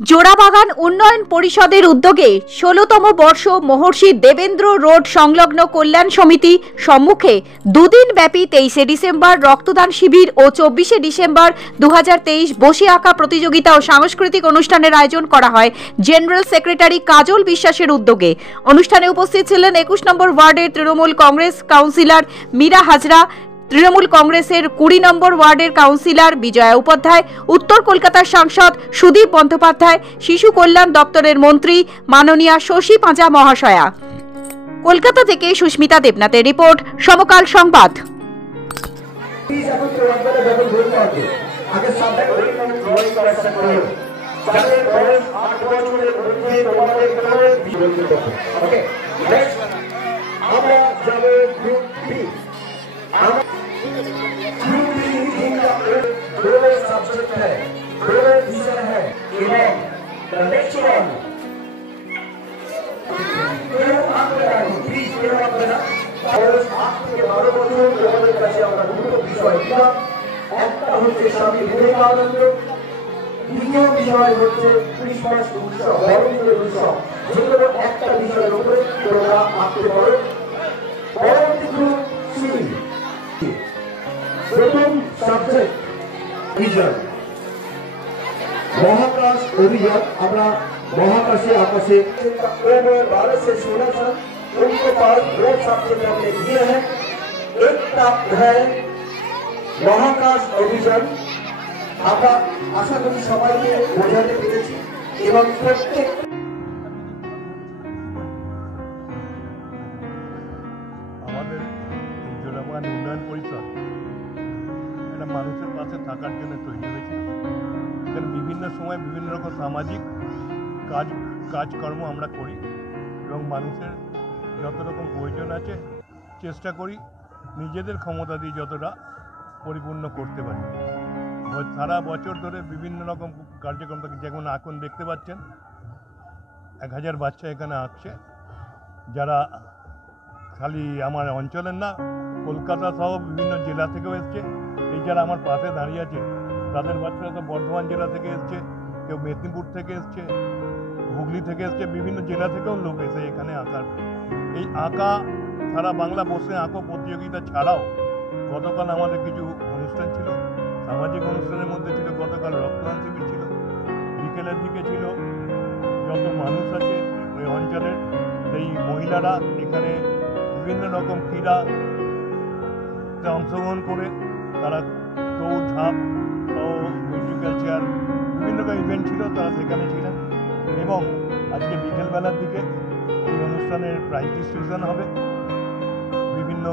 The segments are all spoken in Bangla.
জোড়াবাগান উন্নয়ন পরিষদের উদ্যোগে ১৬তম বর্ষ মহর্ষি দেবেন্দ্র রোড সংলগ্ন কল্যাণ সমিতি সম্মুখে দুদিন ব্যাপী ২৩শে ডিসেম্বর রক্তদান শিবির ও ২৪শে ডিসেম্বর ২০২৩ বসে আঁকা প্রতিযোগিতা ও সাংস্কৃতিক অনুষ্ঠানের আয়োজন করা হয় জেনারেল সেক্রেটারি কাজল বিশ্বাসের উদ্যোগে। অনুষ্ঠানে উপস্থিত ছিলেন ২১ নম্বর ওয়ার্ডের তৃণমূল কংগ্রেস কাউন্সিলর মীরা হাজরা, তৃণমূল কংগ্রেসের ২০ নম্বর ওয়ার্ডের কাউন্সিলর বিজয়া উপাধ্যায়, উত্তর কলকাতার সাংসদ সুদীপ বন্দ্যোপাধ্যায়, শিশু কল্যাণ দপ্তরের মন্ত্রী মাননীয়া শশী পাঁজা মহাশয়া। কলকাতা থেকে সুস্মিতা দেবনাথের রিপোর্ট, সমকাল সংবাদ। सब्जेक्ट है, दो विषय है, एवं the next one কেউ আঁকবে না, প্লিজ কেউ আঁকবে না। বয়স ৮ থেকে ১২ বছর তোমাদের কাছে আমরা দুটো বিষয় দিলাম। একটা হচ্ছে স্বামী বিবেকানন্দ, দ্বিতীয় বিষয় হচ্ছে ক্রিসমাস উৎসব, বড়দিনের উৎসব। যে কোনো একটা বিষয়ের উপরে তোমরা আঁকতে পারো। পরবর্তী গ্রুপ সি, প্রথম সাবজেক্ট ভিজন, महाकाश अभियान। अपना महाकाशे आकाशे उम्र 12 से 16 साल, उनके पास दो सब्जेक्ट हमने दिए हैं। एक का है महाकाश अभियान। আমরা আশা করি সবাইকে বোঝাতে পেরেছি এবং প্রত্যেক আমাদের জোড়াবাগান উন্নয়ন পরিষদ এটা মানুষের পাশে থাকার জন্য তৈরি হয়েছে। এখানে বিভিন্ন সময় বিভিন্ন রকম সামাজিক কাজকর্ম আমরা করি এবং মানুষের যত রকম প্রয়োজন আছে চেষ্টা করি নিজেদের ক্ষমতা দিয়ে যতটা পরিপূর্ণ করতে পারি। সারা বছর ধরে বিভিন্ন রকম কার্যক্রম থাকে, যেমন এখন দেখতে পাচ্ছেন ১০০০ বাচ্চা এখানে আঁকছে, যারা খালি আমার অঞ্চলের না, কলকাতা সহ বিভিন্ন জেলা থেকেও এসছে। এই যারা আমার পাশে দাঁড়িয়ে আছে তাদের বাচ্চারা তো বর্ধমান জেলা থেকে এসছে, কেউ মেদিনীপুর থেকে এসছে, হুগলি থেকে এসছে, বিভিন্ন জেলা থেকেও লোক এসে এখানে আঁকার। এই আঁকা সারা বাংলা বসে আঁকো প্রতিযোগিতা ছাড়াও গতকাল আমাদের কিছু অনুষ্ঠান ছিল, সামাজিক অনুষ্ঠানের মধ্যে ছিল গতকাল রক্তদান শিবির ছিল, বিকেলের দিকে ছিল যত মানুষ আছে ওই অঞ্চলের সেই মহিলারা এখানে বিভিন্ন রকম ক্রীড়াতে অংশগ্রহণ করে তারা দৌড় ঝাঁপ ও মিউজিক্যাল চেয়ার বিভিন্ন রকম ইভেন্ট ছিল, তারা সেখানে ছিলেন। এবং আজকে বিকেলবেলার দিকে এই অনুষ্ঠানের প্রাইজ ডিস্ট্রিবিউশন হবে। বিভিন্ন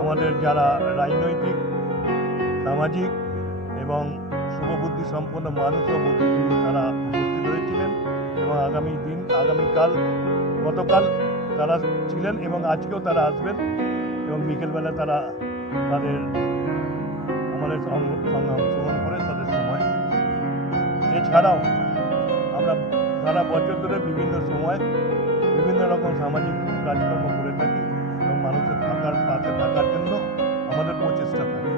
আমাদের যারা রাজনৈতিক, সামাজিক এবং শুভবুদ্ধি সম্পন্ন মানুষও তারা উপস্থিত হয়েছিলেন এবং আগামীকাল গতকাল তারা ছিলেন এবং আজকেও তারা আসবেন এবং বিকেলবেলা তারা তাদের আমাদের সঙ্গে অংশগ্রহণ করে তাদের সময়। এছাড়াও আমরা সারা বছর ধরে বিভিন্ন সময় বিভিন্ন রকম সামাজিক কাজকর্ম করে থাকি এবং মানুষের পাশে থাকার জন্য আমাদের প্রচেষ্টা থাকে।